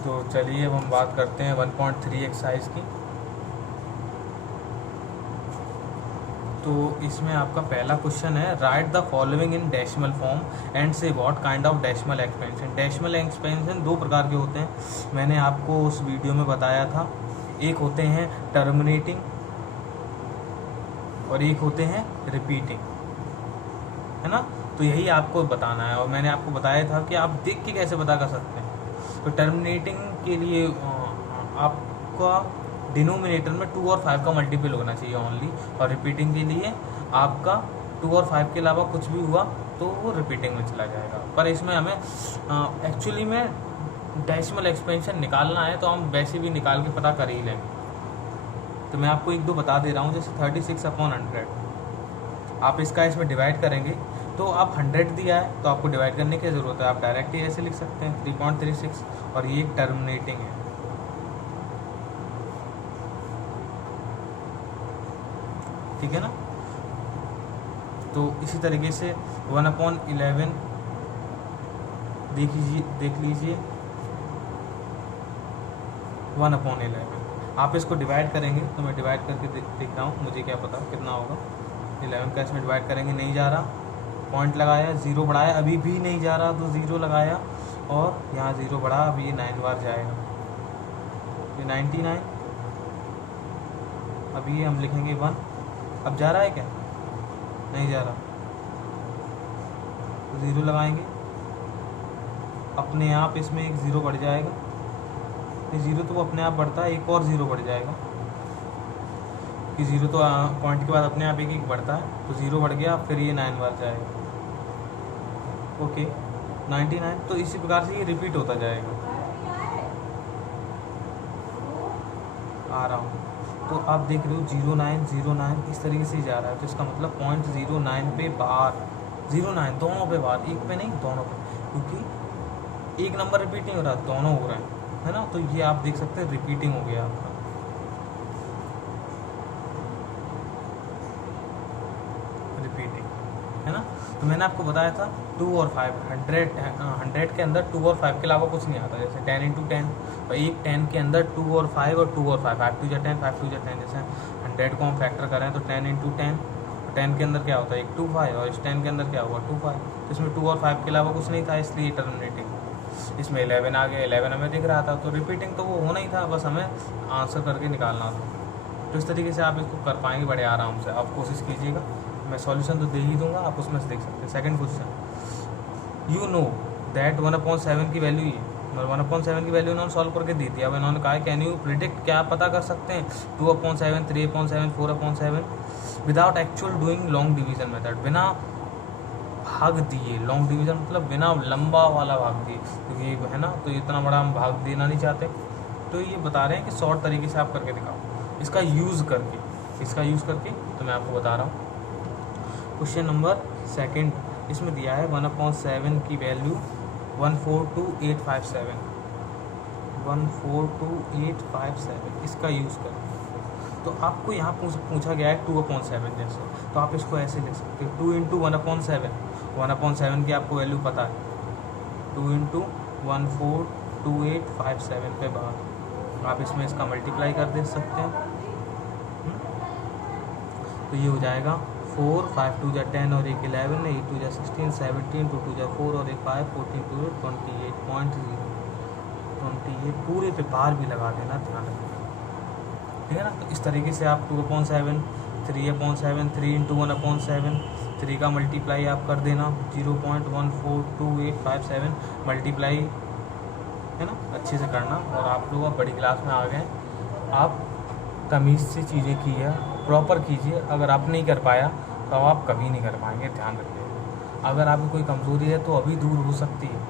तो चलिए अब हम बात करते हैं 1.3 एक्सरसाइज की। तो इसमें आपका पहला क्वेश्चन है, write the following in decimal form and say what kind of decimal expansion. Decimal expansion दो प्रकार के होते हैं, मैंने आपको उस वीडियो में बताया था। एक होते हैं टर्मिनेटिंग और एक होते हैं रिपीटिंग, है ना। तो यही आपको बताना है, और मैंने आपको बताया था कि आप देख के कैसे पता कर सकते हैं। तो टर्मिनेटिंग के लिए आपका डिनोमिनेटर में 2 और 5 का मल्टीपल होना चाहिए ओनली, और रिपीटिंग के लिए आपका 2 और 5 के अलावा कुछ भी हुआ तो वो रिपीटिंग में चला जाएगा। पर इसमें हमें एक्चुअली में डेसिमल एक्सपेंशन निकालना है, तो हम वैसे भी निकाल के पता कर ही लेंगे। तो मैं आपको एक दो बता दे रहा हूँ, जैसे 36/100 आप इसका इसमें डिवाइड करेंगे तो आप 100 दिया है तो आपको डिवाइड करने की ज़रूरत है, आप डायरेक्ट ही ऐसे लिख सकते हैं 3.36, और ये एक टर्मिनेटिंग है। ठीक है ना। तो इसी तरीके से 1/11 देख लीजिए 1/11 आप इसको डिवाइड करेंगे, तो मैं डिवाइड करके देख रहा हूँ, मुझे क्या पता कितना होगा। 11 का इसमें डिवाइड करेंगे, नहीं जा रहा, पॉइंट लगाया, 0 बढ़ाया, अभी भी नहीं जा रहा तो 0 लगाया, और यहाँ 0 बढ़ा, अभी ये 9 बार जाएगा, ये 99, अभी ये हम लिखेंगे 1, अब जा रहा है क्या, नहीं जा रहा, तो 0 लगाएंगे, अपने आप इसमें एक 0 बढ़ जाएगा, ये 0 तो वो अपने आप बढ़ता है, एक और 0 बढ़ जाएगा, कि 0 तो पॉइंट के बाद अपने आप एक बढ़ता है, तो 0 बढ़ गया, फिर ये 9 बार जाएगा। ओके 99, तो इसी प्रकार से ये रिपीट होता जाएगा। आ रहा हूँ, तो आप देख रहे हो 0909 इस तरीके से जा रहा है, तो इसका मतलब 0.09 पे बार, 09 दोनों पे बार, एक पे नहीं दोनों पे, क्योंकि एक नंबर रिपीट नहीं हो रहा, दोनों हो रहे हैं, है ना। तो ये आप देख सकते हैं रिपीटिंग हो गया आपका, रिपीटिंग, है ना। तो मैंने आपको बताया था 2 और 5, 100 के अंदर 2 और 5 के अलावा कुछ नहीं आता, जैसे 10 × 10, और एक 10 के अंदर 2 और 5 और 2 और 5, 5 2 10, 5 2 10, जैसे 100 को हम फैक्टर करें तो 10 × 10, 10 के अंदर क्या होता है, एक 2 5, और इस 10 के अंदर क्या हुआ 2 5, तो इसमें 2 और 5 के अलावा कुछ नहीं था, इसलिए टर्मिनेटिंग। इसमें 11 आ गया, 11 हमें दिख रहा था, तो रिपीटिंग तो वो होना ही था, बस हमें आंसर करके निकालना था। तो इस तरीके से आप इसको कर पाएंगे बड़े आराम से, आप कोशिश कीजिएगा, मैं सॉल्यूशन तो दे ही दूंगा, आप उसमें से देख सकते हैं। Second question, you know that 1/7 की वैल्यू, ये 1/7 की वैल्यू इन्होंने सॉल्व करके दी थी। अब इन्होंने कहा है कैन यू प्रिडिक्ट, क्या आप पता कर सकते हैं 2/7, 3/7, 4/7 without actual doing long division method, बिना भाग दिए। लॉन्ग डिवीजन मतलब बिना लंबा वाला भाग दिए, क्योंकि है ना, तो इतना बड़ा हम भाग देना नहीं चाहते, तो ये बता रहे हैं कि शॉर्ट तरीके से आप करके दिखाओ, इसका यूज़ करके, तो मैं आपको बता रहा हूँ। क्वेश्चन नंबर सेकंड, इसमें दिया है 1/7 की वैल्यू 142857, 142857, इसका यूज़ करें। तो आपको यहाँ पूछा गया है 2/7 जैसे, तो आप इसको ऐसे लिख सकते हो 2 × 1/7, 1/7 की आपको वैल्यू पता है, 2 × 142857 पे बार, आप इसमें इसका मल्टीप्लाई कर दे सकते हैं। तो ये हो जाएगा 4, 5 2 10 और 1 11, 8 2 16, 17 2 2 4 और 1 5, 14 2 28.0, पूरे पे बार भी लगा देना, ध्यान रखना, ठीक है ना। तो इस तरीके से आप 2/7, 3/7, 3 × 1/7, 3 का मल्टीप्लाई आप कर देना 0.142857 मल्टीप्लाई, है ना, अच्छे से करना। और आप लोग अब बड़ी क्लास में आ गए, आप तमीज़ से चीज़ें की है, प्रॉपर कीजिए। अगर आप नहीं कर पाया तो आप कभी नहीं कर पाएंगे, ध्यान रखिए। अगर आपकी कोई कमज़ोरी है तो अभी दूर हो सकती है,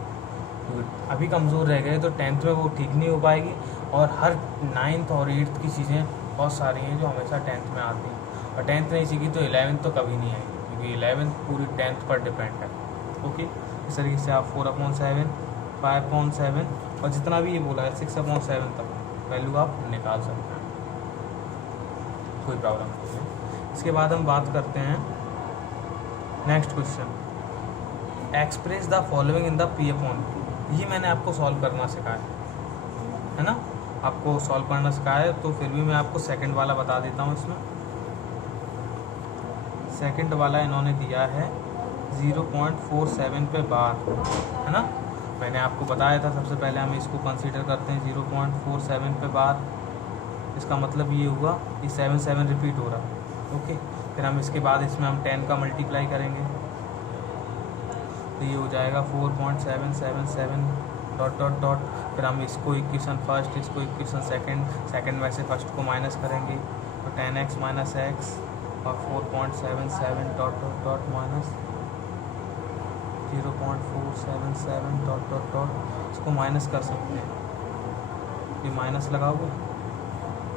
अभी कमज़ोर रह गए तो 10th में वो ठीक नहीं हो पाएगी, और हर 9th और 8th की चीज़ें बहुत सारी हैं जो हमेशा 10th में आती हैं, और 10th नहीं सीखी तो 11th तो कभी नहीं आएगी, क्योंकि 11th पूरी 10th पर डिपेंड है। ओके, इस तरीके से आप 4/7, 5/7 और जितना भी ये बोला है 6/7 तक वैल्यू आप निकाल सकते हैं, कोई प्रॉब्लम नहीं है। इसके बाद हम बात करते हैं next question, express the following in the P/Q। ये मैंने आपको सॉल्व करना सिखाया है, है ना, आपको सॉल्व करना सिखाया है, तो फिर भी मैं आपको सेकंड वाला बता देता हूँ। इसमें सेकंड वाला इन्होंने दिया है 0.47 पे बार, है ना। मैंने आपको बताया था सबसे पहले हम इसको कंसीडर करते हैं 0.47 पे बार। इसका मतलब ये हुआ कि 7 रिपीट हो रहा। ओके, फिर हम इसके बाद इसमें हम 10 का मल्टीप्लाई करेंगे, तो ये हो जाएगा 4.777 डॉट डॉट डॉट। फिर हम इसको इक्वेशन फर्स्ट, इसको इक्वेशन सेकंड में से फर्स्ट को माइनस करेंगे, तो 10x माइनस एक्स और 4.77 dot dot dot minus 0.477 dot dot dot. इसको माइनस कर सकते हैं, ये माइनस लगाओगे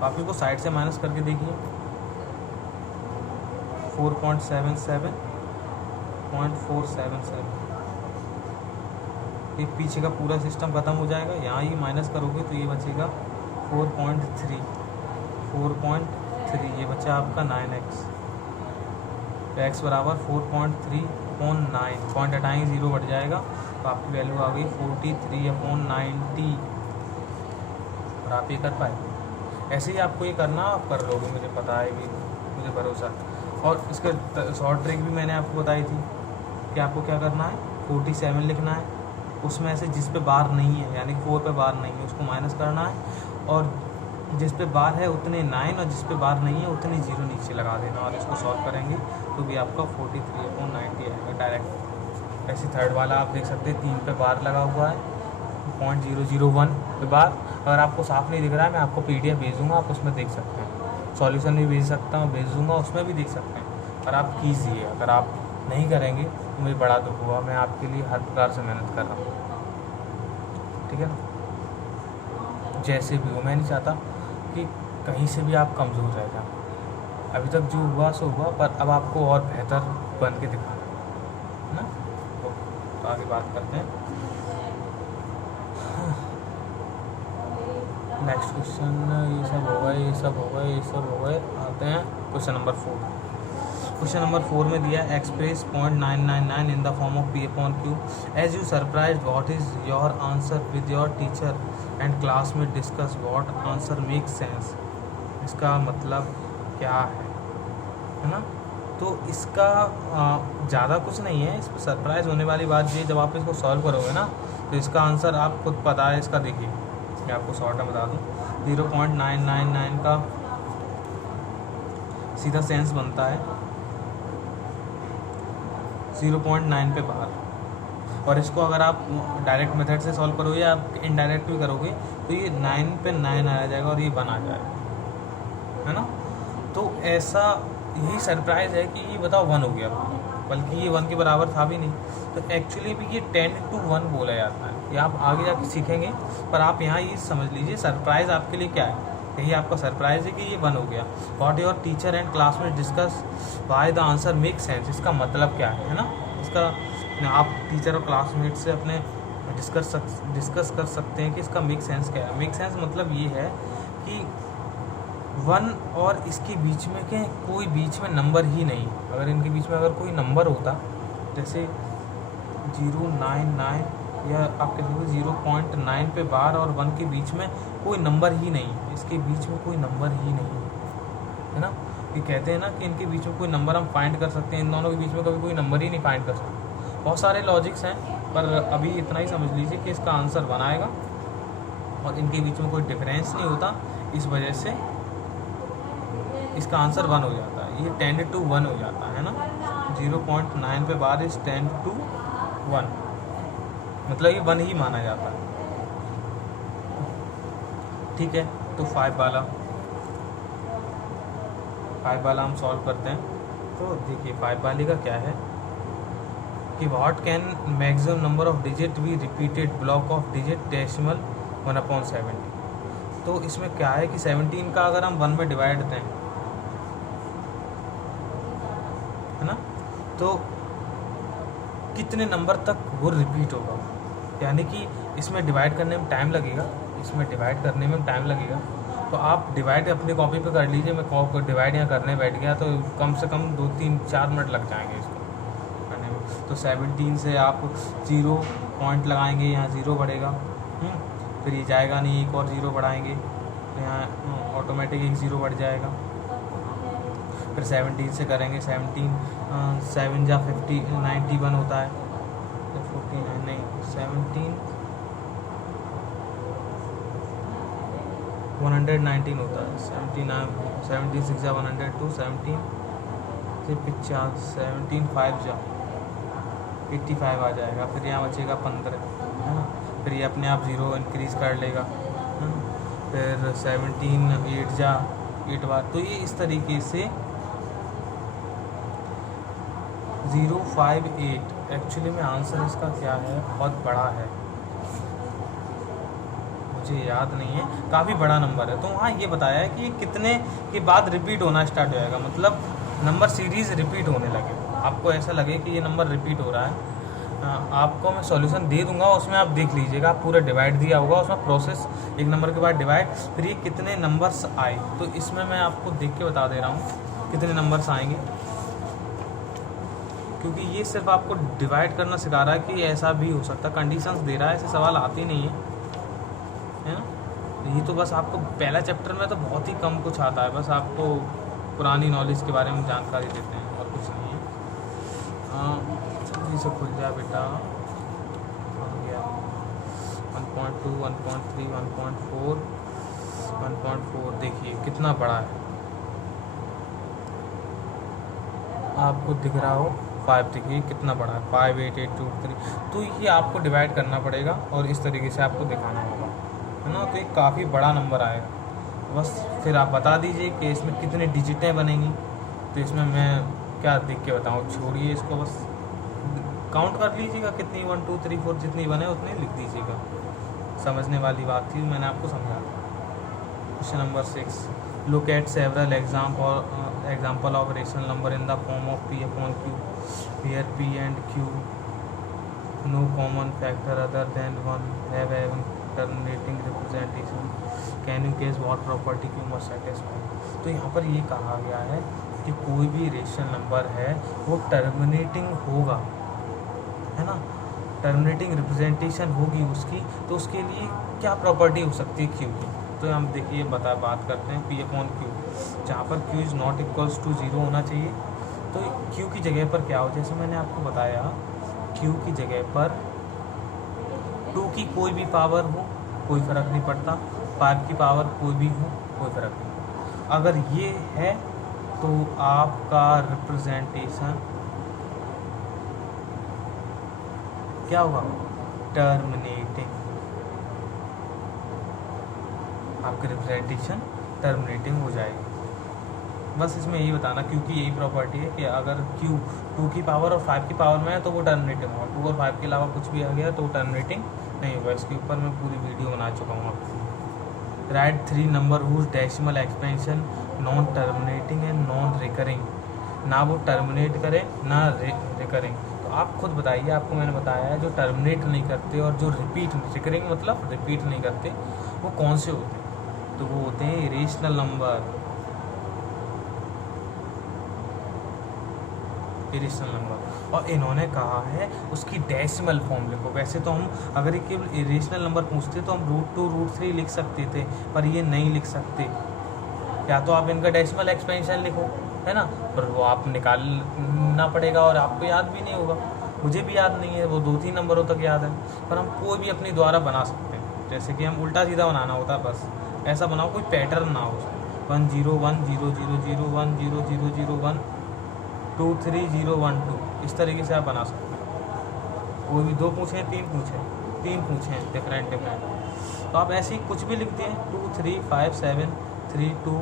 आप इसको साइड से माइनस करके देखिए, 4.77.477, एक पीछे का पूरा सिस्टम ख़त्म हो जाएगा। यहाँ ये माइनस करोगे तो ये बचेगा 4.3, ये बचा आपका 9x। तो x बराबर 4.3/9, पॉइंट हटाएंगे 0 बढ़ जाएगा, तो आपकी वैल्यू आ गई 43/90। और आप ये कर पाए, ऐसे ही आपको ये करना, आप कर लोगे, मुझे पता है, भी मुझे भरोसा है। और इसका शॉर्ट ट्रिक भी मैंने आपको बताई थी कि आपको क्या करना है, 47 लिखना है, उसमें से जिस पे बार नहीं है, यानी 4 पे बार नहीं है, उसको माइनस करना है, और जिस पे बार है उतने 9 और जिस पे बार नहीं है उतने 0 नीचे लगा देना, और इसको सॉल्व करेंगे तो भी आपका 43/90 आएगा डायरेक्ट। ऐसे थर्ड वाला आप देख सकते हैं 3 पे बार लगा हुआ है, 0.001 पे बार। अगर आपको साफ नहीं दिख रहा है, मैं आपको PDF भेजूँगा, आप उसमें देख सकते हैं, सॉल्यूशन भी भेज सकता हूँ, भेज दूँगा, उसमें भी देख सकते हैं। और आप कीजिए, अगर आप नहीं करेंगे तो मुझे बड़ा दुख हुआ, मैं आपके लिए हर प्रकार से मेहनत कर रहा हूँ, ठीक है ना। जैसे भी हो, मैं नहीं चाहता कि कहीं से भी आप कमज़ोर रह जाओ। अभी तक जो हुआ सो हुआ, पर अब आपको और बेहतर बन के दिखाना है ना। तो आगे बात करते हैं। नेक्स्ट क्वेश्चन, ये सब हो गए, ये सब हो गए, ये सब हो गए। आते हैं क्वेश्चन नंबर 4। क्वेश्चन नंबर 4 में दिया express 0.999 in the form of P/Q। As you surprise what is your answer with your teacher and class में discuss what answer make sense. इसका मतलब क्या है ना। तो इसका ज़्यादा कुछ नहीं है, इस पर सरप्राइज़ होने वाली बात ये, जब आप इसको सॉल्व करोगे ना तो इसका आंसर आप खुद पता है। इसका देखिए, मैं आपको शॉर्ट में बता दूँ, 0.999 का सीधा सेंस बनता है 0.9 पे बार। और इसको अगर आप डायरेक्ट मेथड से सॉल्व करोगे या आप इनडायरेक्ट भी करोगे तो ये 9 पे 9 आ जाएगा और ये 1 आ जाएगा, है ना। तो ऐसा यही सरप्राइज़ है कि ये बताओ 1 हो गया, बल्कि ये 1 के बराबर था भी नहीं। तो एक्चुअली भी ये 10:1 बोला जाता है, ये आप आगे जाके सीखेंगे। पर आप यहाँ ये समझ लीजिए सरप्राइज़ आपके लिए क्या है, यही आपका सरप्राइज़ है कि ये 1 हो गया। What your teacher and classmate discuss why the answer make sense. इसका मतलब क्या है ना। इसका आप टीचर और क्लासमेट से अपने डिस्कस कर सकते हैं कि इसका मेक सेंस क्या है। मेक सेंस मतलब ये है कि 1 और इसके बीच में के कोई बीच में नंबर ही नहीं। अगर इनके बीच में अगर कोई नंबर होता, जैसे 099 या आप कह सकते 0.9 पे बार और 1 के बीच में कोई नंबर ही नहीं, इसके बीच में कोई नंबर ही नहीं, है ना। ये कहते हैं ना कि इनके बीच में कोई नंबर हम फाइंड कर सकते हैं, इन दोनों के बीच में कभी कोई नंबर ही नहीं फाइंड कर सकते। बहुत सारे लॉजिक्स हैं, पर अभी इतना ही समझ लीजिए कि इसका आंसर 1 आएगा और इनके बीच में कोई डिफरेंस नहीं होता, इस वजह से इसका आंसर 1 हो जाता है। ये 10:1 हो जाता है ना। 0.9 पे बार इज 10:1, मतलब ये 1 ही माना जाता है, ठीक है। तो 5 वाला हम सॉल्व करते हैं। तो देखिए 5 वाले का क्या है कि what can maximum number of digit be repeated block of digit decimal 1/70। तो इसमें क्या है कि 17 का अगर हम 1 में डिवाइड दें, है ना, तो कितने नंबर तक वो रिपीट होगा। यानी कि इसमें डिवाइड करने में टाइम लगेगा, तो आप डिवाइड अपनी कॉपी पे कर लीजिए। मैं डिवाइड यहाँ करने बैठ गया तो कम से कम 2-3-4 मिनट लग जाएंगे इसको करने में। तो 17 से आप 0 पॉइंट लगाएंगे, यहाँ 0 बढ़ेगा, फिर ये जाएगा नहीं, एक और 0 बढ़ाएंगे तो यहाँ ऑटोमेटिक एक 0 बढ़ जाएगा। फिर 17 से करेंगे, 17 7 जा 50 91 होता है, 49 नहीं 17 119 होता है, 17 6 जा 102, 17 से 50 17 5 जा 85 आ जाएगा। फिर यहाँ बचेगा 15, है ना। फिर ये अपने आप 0 इंक्रीज़ कर लेगा, है ना। फिर 17 8 जा 8 बार, तो ये इस तरीके से 058 एक्चुअली में आंसर इसका क्या है, बहुत बड़ा है, मुझे याद नहीं है, काफ़ी बड़ा नंबर है। तो वहाँ ये बताया है कि कितने के बाद रिपीट होना स्टार्ट हो जाएगा, मतलब नंबर सीरीज़ रिपीट होने लगे, आपको ऐसा लगे कि ये नंबर रिपीट हो रहा है। आपको मैं सॉल्यूशन दे दूंगा, उसमें आप देख लीजिएगा, पूरा डिवाइड दिया होगा उसमें, प्रोसेस एक नंबर के बाद डिवाइड, फिर ये कितने नंबर्स आए। तो इसमें मैं आपको देख के बता दे रहा हूँ कितने नंबर्स आएंगे, क्योंकि ये सिर्फ आपको डिवाइड करना सिखा रहा है कि ऐसा भी हो सकता है, कंडीशंस दे रहा है, ऐसे सवाल आते ही नहीं है ना। ये तो बस आपको पहला चैप्टर में तो बहुत ही कम कुछ आता है, बस आपको पुरानी नॉलेज के बारे में जानकारी देते हैं और कुछ नहीं है। जल्दी से खुल जाए बेटा, आ गया 1.2 1.3 1.4 1.4, देखिए कितना बड़ा है, आपको दिख रहा हो 5, देखिए कितना बड़ा है, 5 8 8 2 3। तो ये आपको डिवाइड करना पड़ेगा और इस तरीके से आपको दिखाना होगा, है ना। तो ये काफ़ी बड़ा नंबर आएगा, बस फिर आप बता दीजिए कि इसमें कितनी डिजिटें बनेंगी। तो इसमें मैं क्या देख के बताऊँ, छोड़िए इसको, बस काउंट कर लीजिएगा कितनी 1 2 3 4 जितनी बने उतनी लिख दीजिएगा, समझने वाली बात थी, मैंने आपको समझा। Question number 6, look at several example of rational number in the form of p upon q, where p and q no common factor other than 1 have an alternating representation, can you guess what property q must satisfy। तो यहाँ पर ये कहा गया है कि कोई भी रेशनल नंबर है वो टर्मिनेटिंग होगा, है ना, टर्मिनेटिंग रिप्रेजेंटेशन होगी उसकी, तो उसके लिए क्या प्रॉपर्टी हो सकती है q की। तो हम देखिए बात करते हैं पी अपॉन क्यू, जहाँ पर q is not equals to 0 होना चाहिए। तो q की जगह पर क्या हो, जैसे मैंने आपको बताया q की जगह पर 2 की कोई भी पावर हो कोई फ़र्क नहीं पड़ता, 5 की पावर कोई भी हो कोई फ़र्क नहीं पड़ता। अगर ये है तो आपका रिप्रेजेंटेशन क्या होगा, टर्मिनेटिंग, आपकी रिप्रेजेंटेशन टर्मिनेटिंग हो जाएगी। बस इसमें यही बताना, क्योंकि यही प्रॉपर्टी है कि अगर q 2 की पावर और 5 की पावर में है तो वो टर्मिनेटिंग होगा, 2 और 5 के अलावा कुछ भी आ गया तो वो टर्मिनेटिंग नहीं होगा। इसके ऊपर मैं पूरी वीडियो बना चुका हूँ आपको। Write 3 number whose decimal expansion non terminating and non recurring, ना वो टर्मिनेट करे ना रिकरिंग। तो आप खुद बताइए, आपको मैंने बताया है जो टर्मिनेट नहीं करते और जो रिकरिंग मतलब रिपीट नहीं करते वो कौन से होते हैं। तो वो होते हैं इरेशनल नंबर, इरेशनल नंबर। और इन्होंने कहा है उसकी डेसिमल फॉर्म लिखो। वैसे तो हम अगर ये केवल इरेशनल नंबर पूछते तो हम √2 √3 लिख सकते थे, पर ये नहीं लिख सकते। या तो आप इनका डेसिमल एक्सपेंशन लिखो, है ना, पर वो आप निकालना पड़ेगा और आपको याद भी नहीं होगा, मुझे भी याद नहीं है, वो 2-3 नंबरों तक याद है। पर हम कोई भी अपनी द्वारा बना सकते हैं, जैसे कि हम उल्टा सीधा बनाना होता है, बस ऐसा बनाओ कोई पैटर्न ना हो। 1 0 1 0 0 0 1 0 0 0 1 2 3 0 1 2, इस तरीके से आप बना सकते हैं। कोई भी 2 पूछें 3 पूछें डिफरेंट। तो आप ऐसे ही कुछ भी लिखते हैं 2 3 5 7 3 2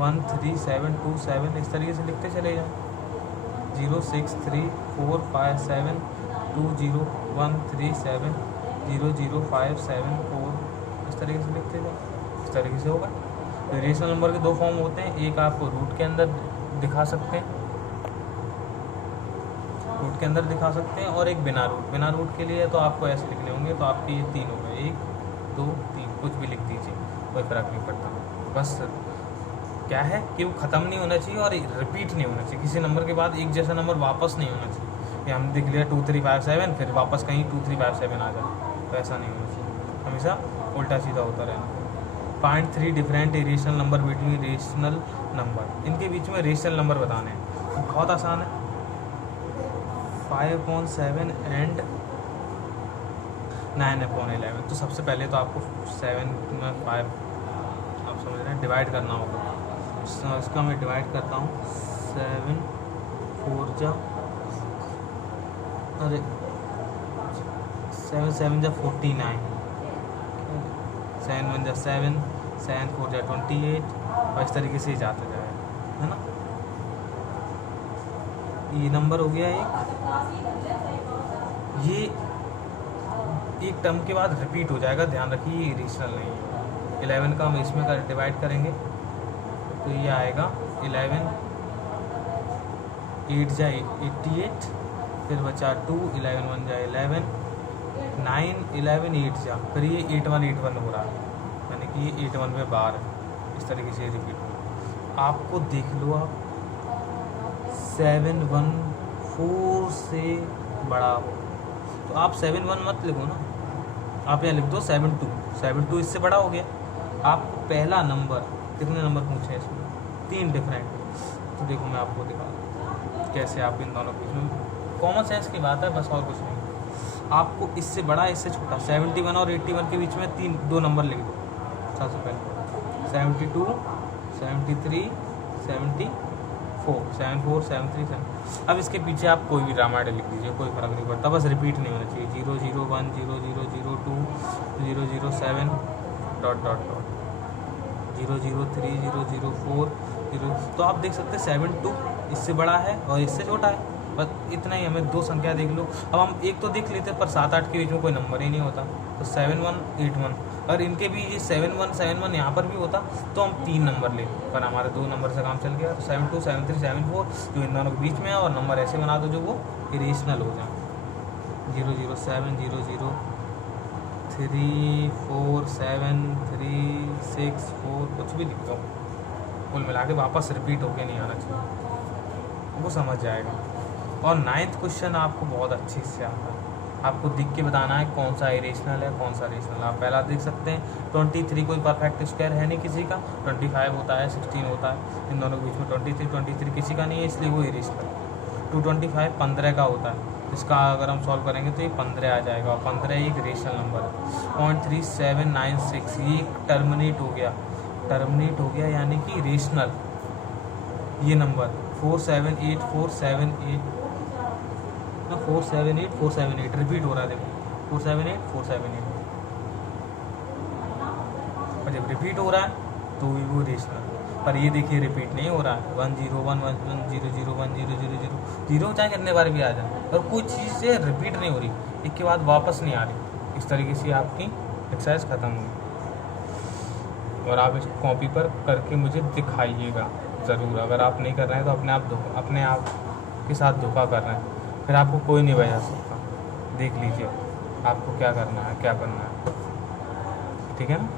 1 3 7 2 7, इस तरीके से लिखते चले जाएं। 0 6 3 4 5 7 2 0 1 3 7 0 0 5 7 4, इस तरीके से लिखते जाओ, इस तरीके से होगा। रेशनल नंबर के 2 फॉर्म होते हैं, एक आप रूट के अंदर दिखा सकते हैं, रूट के अंदर दिखा सकते हैं, और एक बिना रूट के लिए तो आपको ऐसे लिखने होंगे। तो आपके ये 3 हो गए, 1 2 3, कुछ भी लिख दीजिए, कोई फ़र्क नहीं पड़ता। बस क्या है कि वो ख़त्म नहीं होना चाहिए और रिपीट नहीं होना चाहिए, किसी नंबर के बाद एक जैसा नंबर वापस नहीं होना चाहिए कि हम देख लिया 2 3 5 7 फिर वापस कहीं 2 3 5 7 आ जाए, तो ऐसा नहीं होना चाहिए। हमेशा उल्टा सीधा होता रहना। Find 3 different irrational number between rational number, इनके बीच में रेशनल नंबर बताने हैं। बहुत आसान है, 5/7 एंड 9/11। तो सबसे पहले तो आपको 7 में 5 आप समझ रहे हैं डिवाइड करना होगा। इसका मैं डिवाइड करता हूँ 7 4 जा 7 जा 49, 7 1 जा 7, 7 4 जा 28 और इस तरीके से ही जाते जाएगा, है ना। ये नंबर हो गया एक, ये एक टर्म के बाद रिपीट हो जाएगा, ध्यान रखिए ये इरेशनल नहीं है। 11 का हम इसमें डिवाइड करेंगे तो ये आएगा 11 8 जा 88, फिर बचा 2, 11 1 जा 11, 9 11 8 जा, फिर ये 8 1 8 1 हो रहा है, यानी कि ये 8 1 में बार है। इस तरीके से रिपीट हो, आपको देख लो आप 7 1 4 से बड़ा हो तो आप 7 1 मत लिखो ना, आप यहाँ लिख दो 7 2, 7 2 इससे बड़ा हो गया। आपको पहला नंबर, कितने नंबर पूछे हैं इसमें, 3 डिफरेंट। तो देखो मैं आपको दिखा कैसे आप इन दोनों के बीच में, कॉमन सेंस की बात है बस, और कुछ नहीं। आपको इससे बड़ा इससे छोटा 71 और 81 के बीच में 2 नंबर लिख दो। सबसे पहले 72 73 74 74 73 7। अब इसके पीछे आप कोई भी रामायण लिख दीजिए, कोई फर्क नहीं पड़ता, बस रिपीट नहीं होना चाहिए। 0 0 1 0 0 0 2 0 0 7 ... 0 0 3 0 0 4 0। तो आप देख सकते हैं 7 2 इससे बड़ा है और इससे छोटा है, बस इतना ही। हमें 2 संख्या देख लो। अब हम एक तो देख लेते हैं, पर 7 8 के बीच में कोई नंबर ही नहीं होता, तो 7 1 8 1। और इनके भी ये 7 1 यहाँ पर भी होता तो हम 3 नंबर ले, पर हमारे 2 नंबर से काम चल गया। तो 7 2 7 3 7 4 जो इन दोनों के बीच में है, और नंबर ऐसे बना दो जो वो इरेशनल हो जाए। 0 0 7 0 0 3 4 7 3 6 4, कुछ भी लिख दो, कुल मिला के वापस रिपीट होके नहीं आना चाहिए, वो समझ जाएगा। और 9th क्वेश्चन आपको बहुत अच्छे से आता है, आपको दिख के बताना है कौन सा इरेशनल है कौन सा रेशनल। आप पहला देख सकते हैं 23 कोई परफेक्ट स्क्वायर है नहीं किसी का, 25 होता है 16 होता है, इन दोनों के बीच में 23 किसी का नहीं है, इसलिए वो इरेशनल। 225 15 का होता है, इसका अगर हम सॉल्व करेंगे तो ये 15 आ जाएगा, और 15 एक रेशनल नंबर है। 0.3796 ये टर्मिनेट हो गया यानी कि रेशनल। ये नंबर 478 रिपीट हो रहा है, देखो 478 और जब रिपीट हो रहा है तो वो रेशनल। पर ये देखिए रिपीट नहीं हो रहा है, 1 0 1 1 1 0 0 1 0 0 0 0 चाहे कितने बार भी आ जाए, और कोई चीज़ से रिपीट नहीं हो रही, एक के बाद वापस नहीं आ रही। इस तरीके से आपकी एक्सरसाइज खत्म होगी, और आप इस कॉपी पर करके मुझे दिखाइएगा ज़रूर। अगर आप नहीं कर रहे हैं तो अपने आप के साथ धोखा कर रहे हैं, फिर आपको कोई नहीं बजा सकता। देख लीजिए आपको क्या करना है क्या करना है, ठीक है ना।